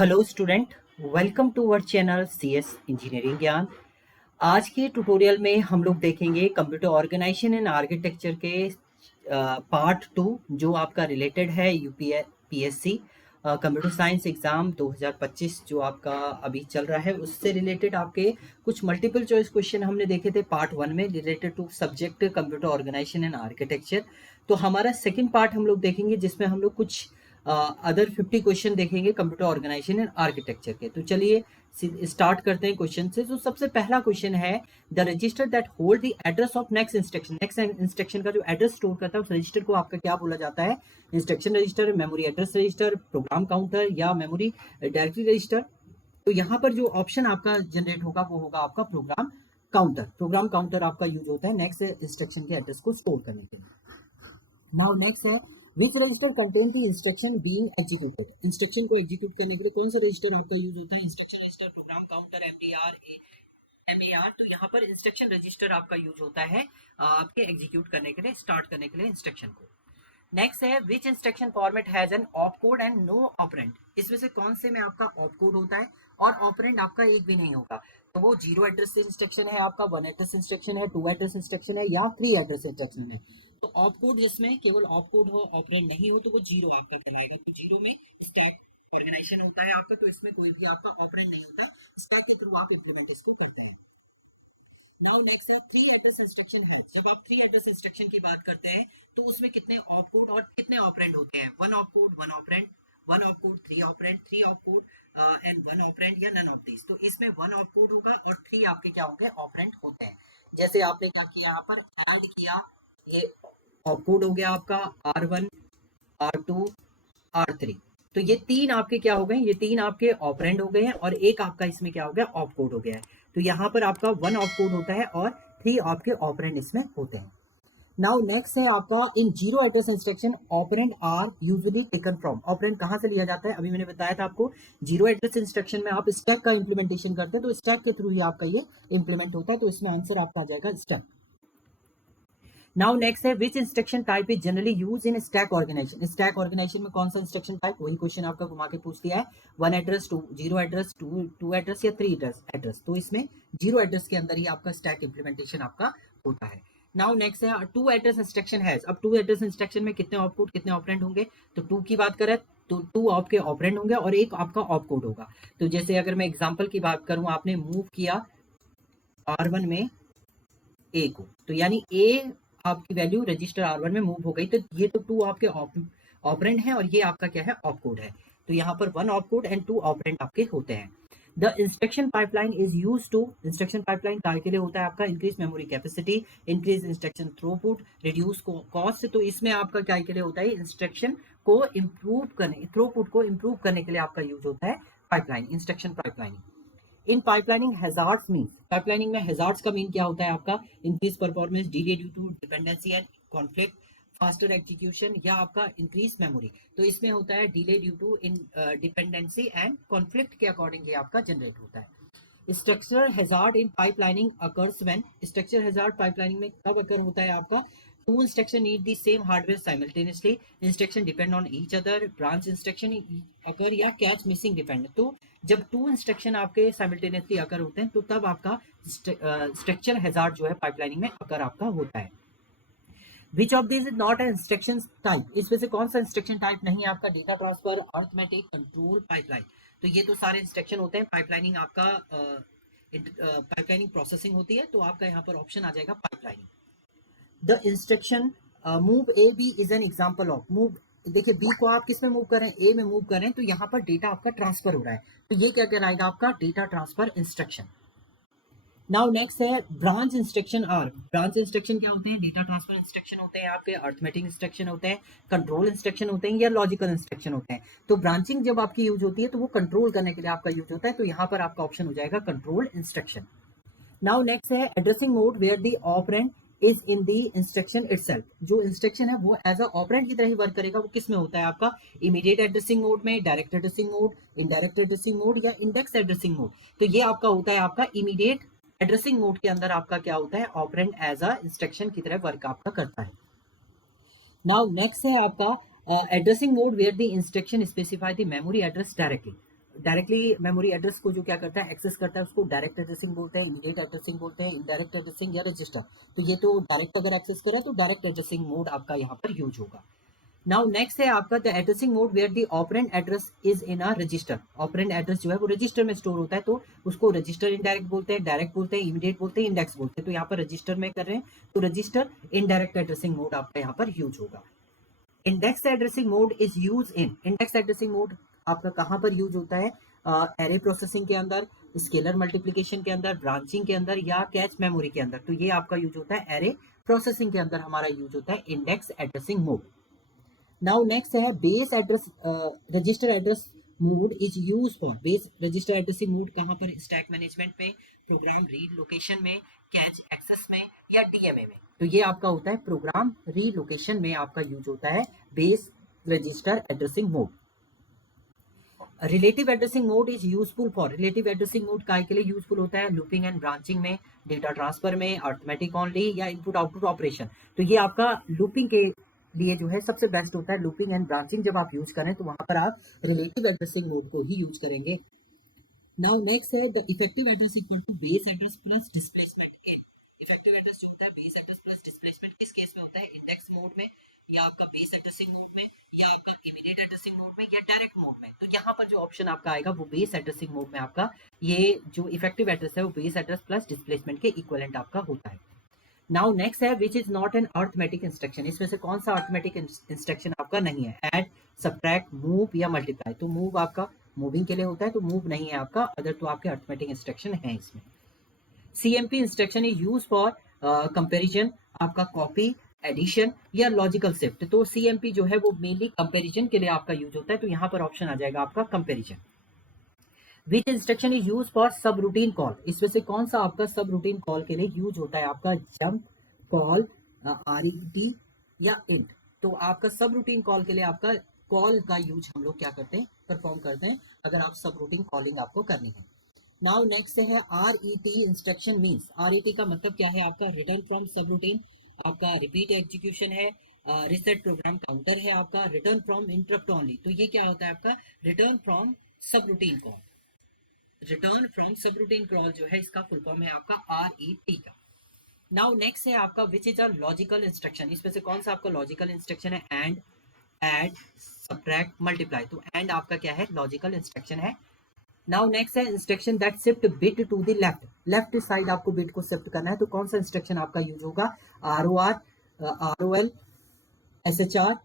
Hello student, welcome to our channel CS engineering Gyan. आज के tutorial में हम लोग देखेंगे कंप्यूटर ऑर्गेनाइजेशन एंड आर्किटेक्चर के पार्ट 2 जो आपका रिलेटेड है यूपीएससी कंप्यूटर साइंस एग्जाम 2025 जो आपका अभी चल रहा है उससे रिलेटेड आपके कुछ मल्टीपल चॉइस क्वेश्चन हमने देखे थे पार्ट 1 में related to subject computer organisation and architecture. तो हमारा सेकंड पार्ट हम लोग देखेंगे जिसमें हम लोग कुछ अदर 50 क्वेश्चन देखेंगे कंप्यूटर ऑर्गेनाइजेशन एंड आर्किटेक्चर के। तो चलिए स्टार्ट करते हैं क्वेश्चन से। तो सबसे पहला क्वेश्चन है the register that hold the address of next instruction. Next instruction का जो एड्रेस स्टोर करता है उस रजिस्टर को आपका क्या बोला जाता है? Instruction register, memory address register, program counter या मेमोरी डायरेक्टरी रजिस्टर। तो यहाँ पर जो ऑप्शन आपका जनरेट होगा वो होगा आपका प्रोग्राम काउंटर। प्रोग्राम काउंटर आपका यूज होता है नेक्स्ट इंस्ट्रक्शन के एड्रेस को स्टोर करने के लिए। नाउ नेक्स्ट है which register contain the instruction being executed. Instruction को एग्जीक्यूट करने के लिए कौन सा रजिस्टर आपका यूज होता है? Instruction register, program counter, MAR. तो यहाँ पर इंस्ट्रक्शन रजिस्टर आपका यूज होता है आपके एग्जीक्यूट करने के लिए, स्टार्ट करने के लिए इंस्ट्रक्शन को। नेक्स्ट है which instruction format has an opcode and no operand. इसमें से कौन से में आपका ऑपकोड होता है और ऑपरेंड आपका एक भी नहीं होगा? तो वो 0 एड्रेस इंस्ट्रक्शन है आपका, 1 एड्रेस इंस्ट्रक्शन है, 2 एड्रेस इंस्ट्रक्शन है या 3 एड्रेस इंस्ट्रक्शन है। तो ऑपकोड जिसमें केवल ऑपकोड हो, ऑपरेंड नहीं हो, तो वो 0 आपका कहलाएगा। तो 0 में स्टैक ऑर्गेनाइजेशन होता है आपका, तो इसमें कोई भी आपका ऑपरेंड नहीं होता है, स्टैक के थ्रू आप इंप्लीमेंट इसको करते हैं। नाउ नेक्स्ट है 3 एड्रेस इंस्ट्रक्शन है। जब आप 3 एड्रेस इंस्ट्रक्शन की बात करते हैं तो उसमें कितने ऑपकोड और कितने ऑपरेंड होते हैं? 1 opcode, 1 operand, 1 opcode, 3 operand, 3 opcode and 1 operand या नन ऑफ दीज। तो इसमें 1 ऑपकोड होगा और 3 आपके क्या होंगे? ऑपरेंड होते हैं। जैसे आपने क्या किया यहाँ पर ऐड किया, ये ऑपकोड हो गया आपका R1, R2, R3। तो ये 3 आपके क्या हो गए? ये 3 आपके ऑपरेंड हो गए हैं और एक आपका इसमें क्या हो गया? ऑपकोड हो गया है। तो यहाँ पर आपका 1 ऑपकोड होता है और 3 आपके ऑपरेंड इसमें होते हैं। नाउ नेक्स्ट है आपका in 0 address instruction operand are usually taken from. Operand कहां से लिया जाता है? अभी मैंने बताया था आपको 0 एड्रेस इंस्ट्रक्शन में आप स्टैक का इंप्लीमेंटेशन करते हैं, तो स्टैक के थ्रू ही आपका ये इंप्लीमेंट होता है। तो इसमें आंसर आपका आ जाएगा स्टैक। नाउ नेक्स्ट है which instruction type is generally use in stack organisation. Stack organisation में कौन सा इंस्ट्रक्शन टाइप? वही क्वेश्चन आपका घुमा के पूछ लिया है। 1 एड्रेस, 0 एड्रेस, 2 एड्रेस या 3 एड्रेस। तो इसमें 0 एड्रेस के अंदर ही आपका स्टैक इंप्लीमेंटेशन आपका होता है। नाउ नेक्स्ट है 2 एड्रेस इंस्ट्रक्शन है। अब 2 एड्रेस इंस्ट्रक्शन में कितने ऑपकोड कितने ऑपरेंड होंगे? तो 2 की बात करें तो 2 आपके ऑपरेंड होंगे और एक आपका ऑपकोड होगा। तो जैसे अगर मैं एग्जांपल की बात करूं, आपने मूव किया R1 में ए को, तो यानी ए आपकी वैल्यू रजिस्टर R1 में मूव हो गई, तो ये तो 2 आपके ऑपरेंड है और ये आपका क्या है? ऑपकोड है। तो यहाँ पर 1 ऑपकोड एंड 2 ऑपरेंड आपके होते हैं। The instruction pipeline is use to. Instruction pipeline काय के लिए होता है आपका? Increase memory capacity, increase instruction throughput, reduce cost. तो इसमें आपका काय के लिए होता है? इंस्ट्रक्शन को इंप्रूव करने, थ्रूपुट को इंप्रूव करने के लिए आपका यूज होता है pipeline, instruction pipelining. In pipelining hazards means, pipelining में हैजार्ड्स का मीन क्या होता है आपका? Increase performance, delay due to dependency and conflict, faster execution या आपका इंक्रीज मेमोरी। तो इसमें होता है delay due to dependency and conflict के अकॉर्डिंग ये आपका जनरेट होता है। Structural hazard in pipelining occurs when. Structural hazard pipelining में कब अकर होता है आपका? 2 instruction need the same hardware simultaneously, instruction depend on each other, branch instruction occur या कैच मिसिंग डिपेंड। तो जब 2 इंस्ट्रक्शन आपके साइमल्टेनियसली अकर होते हैं तो तब आपका स्ट्रक्चर हैजार्ड जो है पाइपलाइनिंग में अकर आपका होता है। Which of this is not an instruction type. इसमें से कौन सा इंस्ट्रक्शन टाइप नहीं है आपका? Data transfer, arithmetic, control, pipeline. तो ये तो सारे इंस्ट्रक्शन होते हैं। पाइपलाइनिंग आपका पाइपलाइनिंग प्रोसेसिंग होती है, तो आपका यहाँ पर ऑप्शन आ जाएगा pipelining. The instruction move A B is an example of. Move, देखिए बी को आप किस में मूव कर रहे हैं? ए में मूव कर रहे हैं, तो यहाँ पर डेटा आपका ट्रांसफर हो रहा है, तो ये क्या कहलाएगा आपका? Data transfer instruction. Now next है branch instruction are. Branch instruction क्या होते हैं? डेटा ट्रांसफर इंस्ट्रक्शन होते हैं आपके, अरिथमेटिक इंस्ट्रक्शन होते हैं, कंट्रोल इंस्ट्रक्शन होते हैं या लॉजिकल इंस्ट्रक्शन होते हैं। तो ब्रांचिंग जब आपकी यूज होती है तो वो कंट्रोल करने के लिए आपका यूज होता है, तो यहाँ पर आपका ऑप्शन हो जाएगा कंट्रोल इंस्ट्रक्शन। नाउ नेक्स्ट है addressing mode where the operand is in the instruction itself. जो इंस्ट्रक्शन है वो एज अ ऑपरेंड की तरह ही वर्क करेगा। वो किस में होता है आपका? इमीडिएट एड्रेसिंग मोड में, direct addressing mode, indirect addressing mode या इंडेक्स एड्रेसिंग मोड। तो ये आपका होता है आपका इमीडिएट एड्रेसिंग मोड के अंदर आपका क्या होता है? ऑपरेंड एज अ इंस्ट्रक्शन की तरह वर्क आपका करता है। नाउ नेक्स्ट है आपका addressing mode where the instruction specify the memory address directly. Directly memory address को जो क्या करता है, एक्सेस करता है, उसको डायरेक्ट एड्रेसिंग बोलते हैं, इमीडिएट एड्रेसिंग बोलते हैं, इनडायरेक्ट एड्रेसिंग या रजिस्टर। तो ये तो डायरेक्ट अगर एक्सेस कर रहा है तो डायरेक्ट एड्रेसिंग मोड आपका यहाँ पर यूज होगा। नाउ नेक्स्ट है आपका the addressing mode where the operand address is in a register. Operand address जो है वो रजिस्टर में स्टोर होता है, तो उसको रजिस्टर इनडायरेक्ट बोलते हैं, डायरेक्ट बोलते हैं, इमीडिएट बोलते हैं, इंडेक्स बोलते हैं। तो यहाँ पर रजिस्टर में कर रहे हैं तो रजिस्टर इनडायरेक्ट एड्रेसिंग मोड आपका यहाँ पर यूज होगा। Index addressing mode is use in, index addressing mode आपका कहाँ पर यूज होता है, एरे प्रोसेसिंग के अंदर, स्केलर मल्टीप्लिकेशन के अंदर, ब्रांचिंग के अंदर या कैच मेमोरी के अंदर। तो ये आपका यूज होता है एरे प्रोसेसिंग के अंदर हमारा यूज होता है index addressing mode. Now next है base address register address mode is use for, base register addressing mode कहाँ पर, स्टैक मैनेजमेंट में, प्रोग्राम रीलोकेशन में, कैच एक्सेस में या डीएमए में। तो ये आपका होता है प्रोग्राम रीलोकेशन में आपका यूज होता है base register addressing mode. Relative addressing mode is useful for, relative addressing mode काय के लिए यूजफुल होता है, लूपिंग एंड ब्रांचिंग में, डेटा ट्रांसफर में, अर्थमेटिक ओनली या इनपुट आउटपुट ऑपरेशन। तो ये आपका लूपिंग के लिए जो है सबसे बेस्ट होता है, लूपिंग एंड ब्रांचिंग जब आप यूज करें तो वहां पर आप रिलेटिव एड्रेसिंग मोड को ही यूज करेंगे। नाउ नेक्स्ट है the effective address equal to base address plus displacement in. Effective address जो होता है बेस एड्रेस प्लस डिस्प्लेसमेंट किस केस में होता है, इंडेक्स मोड में या आपका बेस एड्रेसिंग मोड में या आपका इमीडिएट एड्रेसिंग मोड में या डायरेक्ट मोड में। तो यहाँ पर जो ऑप्शन आपका आएगा वो बेस एड्रेसिंग मोड में आपका ये जो इफेक्टिव एड्रेस है वो बेस एड्रेस प्लस डिस्प्लेसमेंट के इक्विवेलेंट आपका होता है। नाउ नेक्स्ट है which is not an arithmetic instruction, इसमें से कौन सा अर्थमेटिक इंस्ट्रक्शन आपका नहीं है, ऐड, सब्ट्रैक्ट, मूव या मल्टीप्लाई। तो मूव आपका मूविंग के लिए होता है, तो मूव नहीं है आपका, अदर तो आपके अर्थमेटिक इंस्ट्रक्शन है इसमें। CMP instruction is use for comparison, आपका कॉपी, एडिशन या लॉजिकल शिफ्ट। तो सीएमपी जो है वो मेनली कंपैरिजन के लिए आपका यूज होता है, तो यहाँ पर ऑप्शन आ जाएगा आपका comparison. Which instruction is use for सब रूटीन कॉल, इसमें से कौन सा आपका सब रूटीन कॉल के लिए यूज होता है, आपका जंप, कॉल, आरईटी या इंट। तो आपका सब रूटीन कॉल के लिए आपका कॉल का यूज हम लोग क्या करते हैं, परफॉर्म करते हैं अगर आप सब रूटीन कॉलिंग आपको करनी है। नाउ नेक्स्ट है आरईटी इंस्ट्रक्शन मींस, आरईटी का मतलब क्या है आपका, रिटर्न फ्रॉम सब रूटीन, आपका रिपीट एग्जीक्यूशन है, रिसेट प्रोग्राम काउंटर है, आपका रिटर्न फ्रॉम इंटरप्ट ओनली। तो ये क्या होता है आपका रिटर्न फ्रॉम सब रूटीन कॉल, रिटर्न फ्रॉम सब रूटीन कॉल जो है इसका फुल फॉर्म है आपका आरईटी का। नाउ नेक्स्ट है आपका which is a logical instruction, इसमें से कौन सा आपका लॉजिकल इंस्ट्रक्शन है, एंड, ऐड, सब्ट्रैक्ट, मल्टीप्लाई। तो एंड आपका क्या है, लॉजिकल इंस्ट्रक्शन है। नाउ नेक्स्ट है instruction that shift bit to the left, left side आपको बिट को शिफ्ट करना है, तो कौन सा इंस्ट्रक्शन आपका यूज होगा, ROR, ROL, SHR,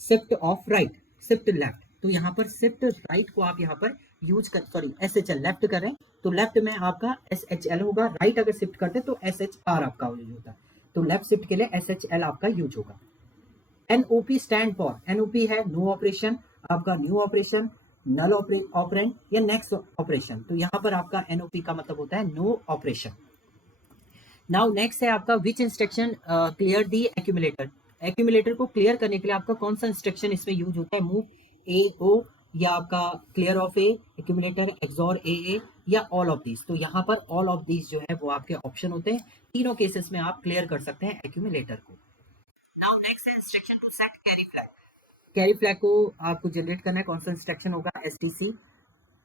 shift of right, shift left. तो यहाँ पर शिफ्ट राइट को आप यहाँ पर यूज कर, सॉरी एसएचएल लेफ्ट कर रहे हैं तो लेफ्ट में आपका एसएचएल होगा, राइट अगर शिफ्ट करते हैं तो एसएचआर आपका यूज होता है, तो लेफ्ट शिफ्ट के लिए एसएचएल आपका यूज होगा। एनओपी स्टैंड फॉर, एनओपी है नो ऑपरेशन, आपका न्यू ऑपरेशन, नल ऑपरेंड या नेक्स्ट ऑपरेशन। तो यहाँ पर आपका एनओपी का मतलब होता है नो ऑपरेशन। नाउ नेक्स्ट है आपका विच instruction clear the accumulator, accumulator को क्लियर करने के लिए आपका कौन सा इंस्ट्रक्शन इसमें यूज होता है, मूव ए ओ या आपका clear of A, accumulator, XOR A या ऑल ऑफ दीज। तो यहाँ पर ऑल ऑफ दीज जो है वो आपके ऑप्शन होते हैं, तीनों केसेस में आप क्लियर कर सकते हैं एक्यूमुलेटर को। नाउ नेक्स्ट है instruction to set carry flag, carry flag को आपको जनरेट करना है, कौन सा इंस्ट्रक्शन होगा, एसटीसी,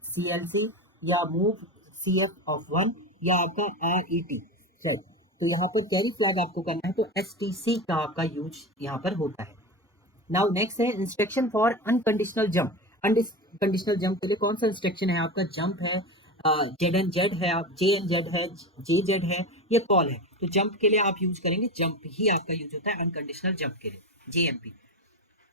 सीएलसी या मूव सीएफ ऑफ 1 या आपका आरईटी सेट। तो यहाँ पर कैरी फ्लैग आपको करना है तो एसटीसी का आपका यूज यहाँ पर होता है। नाउ नेक्स्ट है instruction for unconditional jump, unconditional jump के लिए कौन सा इंस्ट्रक्शन है आपका, जंप है, जेड एन जेड है, आप जे एन जेड है, जे जेड है या कॉल है। तो जंप के लिए आप यूज करेंगे, जंप ही आपका यूज होता है अनकंडीशनल जंप के लिए, जेएमपी।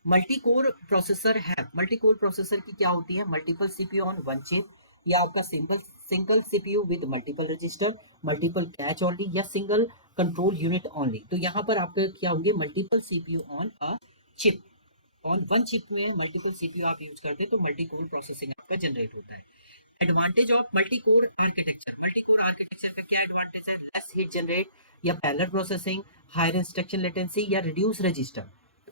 मल्टी कोर प्रोसेसर है, मल्टी कोर प्रोसेसर की क्या होती है, multiple CPU on one chip या आपका single CPU with multiple register, multiple catch only या सिंगल कंट्रोल यूनिट ओनली। तो यहाँ पर आपके क्या होंगे, multiple CPU on a chip, on one chip में मल्टीपल सीपीयू आप यूज करते हैं तो मल्टी कोर प्रोसेसिंग आपका जनरेट होता है। Advantage of multi core architecture, multi core architecture का क्या एडवांटेज है, लेस हीट जनरेट या parallel processing, higher instruction latency या रिड्यूस रजिस्टर।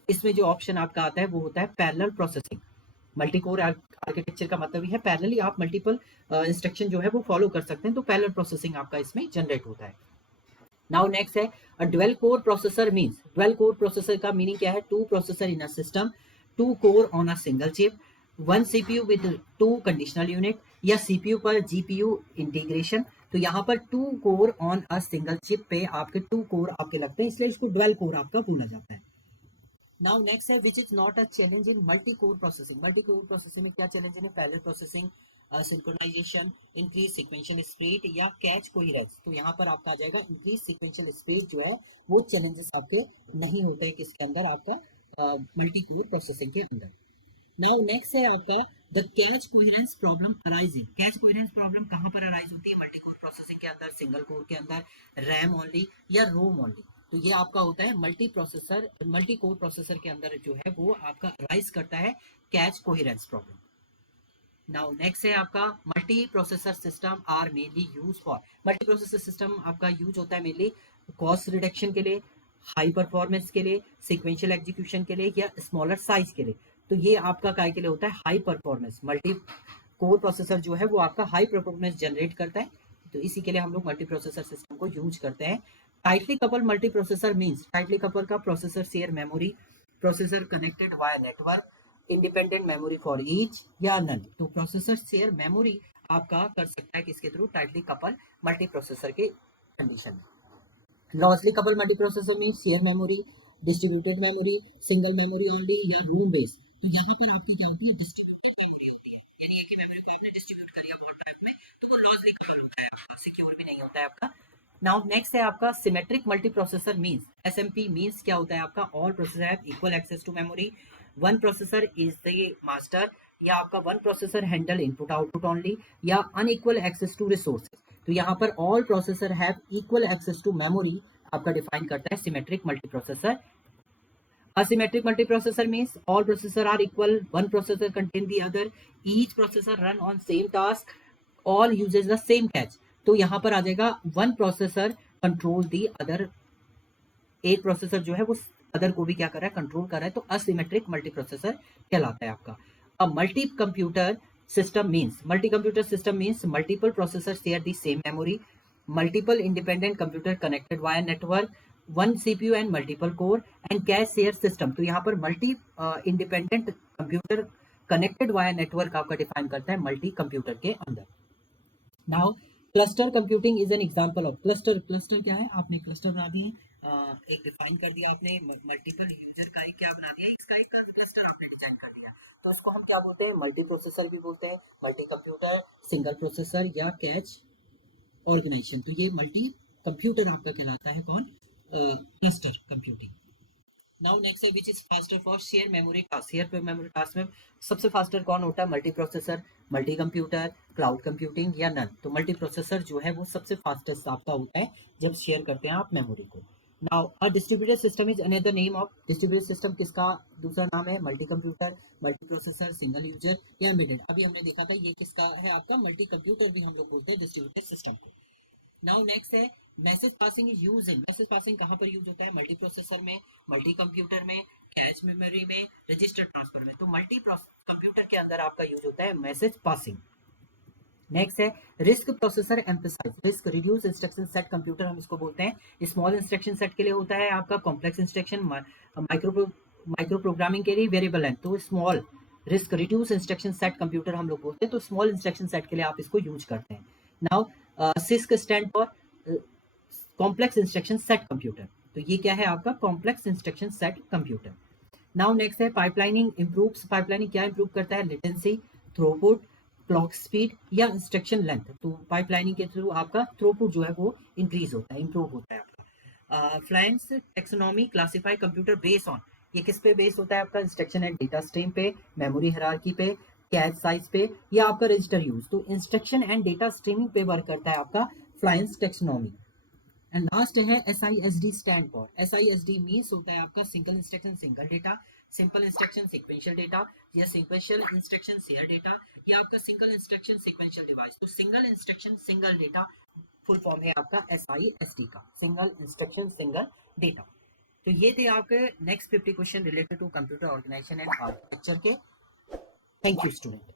इसमें जो ऑप्शन आपका आता है वो होता है parallel processing. Multi core architecture का मतलब ही है पैरेलली आप मल्टीपल इंस्ट्रक्शन जो है वो फॉलो कर सकते हैं, तो पैरेलल प्रोसेसिंग आपका इसमें जनरेट होता है। नाउ नेक्स्ट है a dual core processor means, dual core processor का मीनिंग क्या है, two processor in a system, two core on a single chip, one CPU with 2 conditional unit, या सीपीयू पर जीपीयू इंटीग्रेशन। तो यहाँ पर 2 core on a single chip पे आपके 2 कोर आपके लगते हैं, इसलिए इसको ड्वेल कोर आपका बोला जाता है। नाउ नेक्स्ट है which is not a challenge in multi core processing. Multi core processing में क्या चैलेंज है? Parallel processing, synchronization, increase sequential speed या कैच कोहेरेंस। तो यहाँ पर आपका आ जाएगा इंक्रीज सीक्वेंशियल स्पीड जो है वो चैलेंजेस आपके नहीं होते हैं किसके अंदर, आपका मल्टी कोर प्रोसेसिंग के अंदर। नाउ नेक्स्ट है आपका the catch coherence problem arising. Catch coherence problem कहाँ पर अराइज होती है? मल्टी कोर प्रोसेसिंग के अंदर, सिंगल कोर के अंदर, रैम ओनली या रोम ओनली। तो ये आपका होता है मल्टी कोर प्रोसेसर के अंदर जो है वो आपका अराइज करता है cache coherence problem. Now next है आपका multi processor system are mainly use for. Multi processor system आपका यूज होता है मेनली कॉस्ट रिडक्शन के लिए, हाई परफॉर्मेंस के लिए, सिक्वेंशियल एग्जीक्यूशन के लिए या स्मॉलर साइज के लिए। तो ये आपका काय के लिए होता है high performance. Multi core processor जो है वो आपका हाई परफॉर्मेंस जनरेट करता है, तो इसी के लिए हम लोग मल्टी प्रोसेसर सिस्टम को यूज करते हैं। Tightly couple multi processor means tightly couple का processor share memory, processor connected via network, independent memory for each या नन। तो प्रोसेसर शेयर मेमोरी आपका कर सकता है किसके थ्रू? टाइटली कपल मल्टी प्रोसेसर के कंडीशन में। लॉसली कपल मल्टी प्रोसेसर में share memory, distributed memory, single memory only या रोम बेस। तो यहाँ पर आपकी क्या होती है? डिस्ट्रीब्यूटेड मेमोरी होती है, यानी एक ही मेमोरी को आपने डिस्ट्रीब्यूट करिया बहुत टाइप में, तो वो लॉसली कपल होता है आपका, सिक्योर भी नहीं होता है आपका। नाउ नेक्स्ट है आपका symmetric multi processor means. SMP means क्या होता है आपका? All processor have equal access to memory, one processor is the master, या आपका one processor handle input output only, या अनइक्वल एक्सेस टू रिसोर्सेज। तो यहाँ पर all processor have equal access to memory आपका डिफाइन करता है symmetric multi processor. Asymmetric multiprocessor means all processors are equal, one processor contain the other, each processor run on same task, all uses the same cache। तो यहाँ पर आ जाएगा one processor control the other, एक processor जो है वो other को भी क्या कर रहा है? कंट्रोल कर रहा है, तो असिमेट्रिक मल्टीप्रोसेसर कहलाता है आपका। अब multi computer system means multiple processor share the same memory, multiple independent computer connected via network, one CPU and multiple core and cash share system. तो यहाँ पर multi independent computer connected via network आपका define करता है multi computer के अंदर। Now cluster computing is an example of cluster. Cluster क्या है? आपने क्लस्टर बना दिए, एक डिफाइन कर दिया आपने, मल्टीपल यूजर का एक क्या बना दिया, इसका एक क्लस्टर आपने डिजाइन कर दिया, तो इसको हम क्या बोलते हैं? मल्टी प्रोसेसर भी बोलते हैं, मल्टी कंप्यूटर, सिंगल प्रोसेसर या कैच ऑर्गेनाइजेशन। तो ये मल्टी कंप्यूटर आपका कहलाता है कौन? Cluster computing. नाउ नेक्स्ट है which is faster for share memory task. Share memory task में सबसे फास्टर कौन होता है? Multi processor, multi computer, cloud computing या नन। तो मल्टी प्रोसेसर जो है वो सबसे फास्टेस्ट आपका होता है जब शेयर करते हैं आप मेमोरी को। Now a distributed system is another name of distributed system. किसका दूसरा नाम है? Multi computer, multi processor, single user या एम्बेडेड। अभी हमने देखा था ये किसका है आपका? मल्टी कंप्यूटर भी हम लोग बोलते हैं डिस्ट्रीब्यूटेड सिस्टम को। नाउ नेक्स्ट है message passing is use in. Message passing कहाँ पर यूज होता है? मल्टी प्रोसेसर में, मल्टी कंप्यूटर में, कैच मेमोरी में, रजिस्टर ट्रांसफर में। तो मल्टी कंप्यूटर के अंदर आपका यूज होता है मैसेज पासिंग। नेक्स्ट है RISC processor emphasize. RISC reduce instruction set computer हम इसको बोलते हैं। स्मॉल इंस्ट्रक्शन सेट के लिए होता है आपका, कॉम्प्लेक्स इंस्ट्रक्शन माइक्रो प्रोग्रामिंग के लिए वेरिएबल है। तो small risk reduce instruction set computer हम लोग बोलते हैं, तो स्मॉल इंस्ट्रक्शन सेट के लिए आप इसको यूज करते हैं। Now six stand for complex instruction set computer. तो ये क्या है आपका? Complex instruction set computer. Now next है पाइपलाइनिंग इम्प्रूव्स। पाइपलाइनिंग क्या इंप्रूव करता है? लेटेंसी, थ्रूपुट, क्लॉक स्पीड या इंस्ट्रक्शन लेंथ। तो पाइपलाइनिंग के थ्रू आपका थ्रूपुट जो है वो इंक्रीज होता है, इंप्रूव होता है आपका। Flynn's taxonomy classify computer base on. ये किस पे बेस होता है आपका? इंस्ट्रक्शन एंड डेटा स्ट्रीम पे, मेमोरी हायरार्की पे, कैच साइज पे या आपका रजिस्टर यूज। तो इंस्ट्रक्शन एंड डेटा स्ट्रीमिंग पे वर्क करता है आपका फ्लायंस टेक्सोनॉमी। एंड लास्ट है SISD stand for. SISD means होता है आपका single instruction single data, simple instruction sequential data या सीक्वेंशियल इंस्ट्रक्शन शेयर डेटा या आपका सिंगल इंस्ट्रक्शन सीक्वेंशियल डिवाइस। तो single instruction single data full form है आपका SISD का, सिंगल इंस्ट्रक्शन सिंगल डेटा। तो ये थे आपके next 50 question related to computer organisation and architecture के। Thank you student.